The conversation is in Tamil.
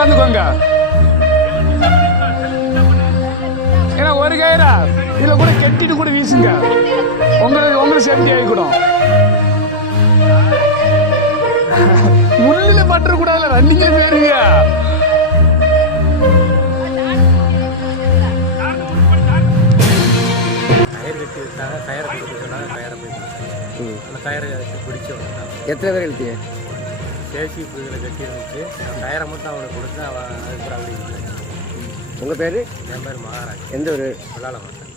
உட்காந்துக்கோங்க. ஏன்னா ஒரு கயிறா இதுல கூட கெட்டிட்டு கூட வீசுங்க, உங்களுக்கு சேஃப்டி ஆகிக்கூடும். முள்ளில பற்ற கூடாதுல, ரன்னிங்ல போயிருங்க. எத்தனை பேர் எழுத்திய சேஃப்டி இதில் கட்டி இருந்துச்சு. டயரை மட்டும் அவனுக்கு கொடுத்து அவன் அதுக்கப்புறம் அப்படி. உங்கள் பேர்? என் பேர் மகாராஜ். எந்த ஒரு விளாட மாட்டேன்.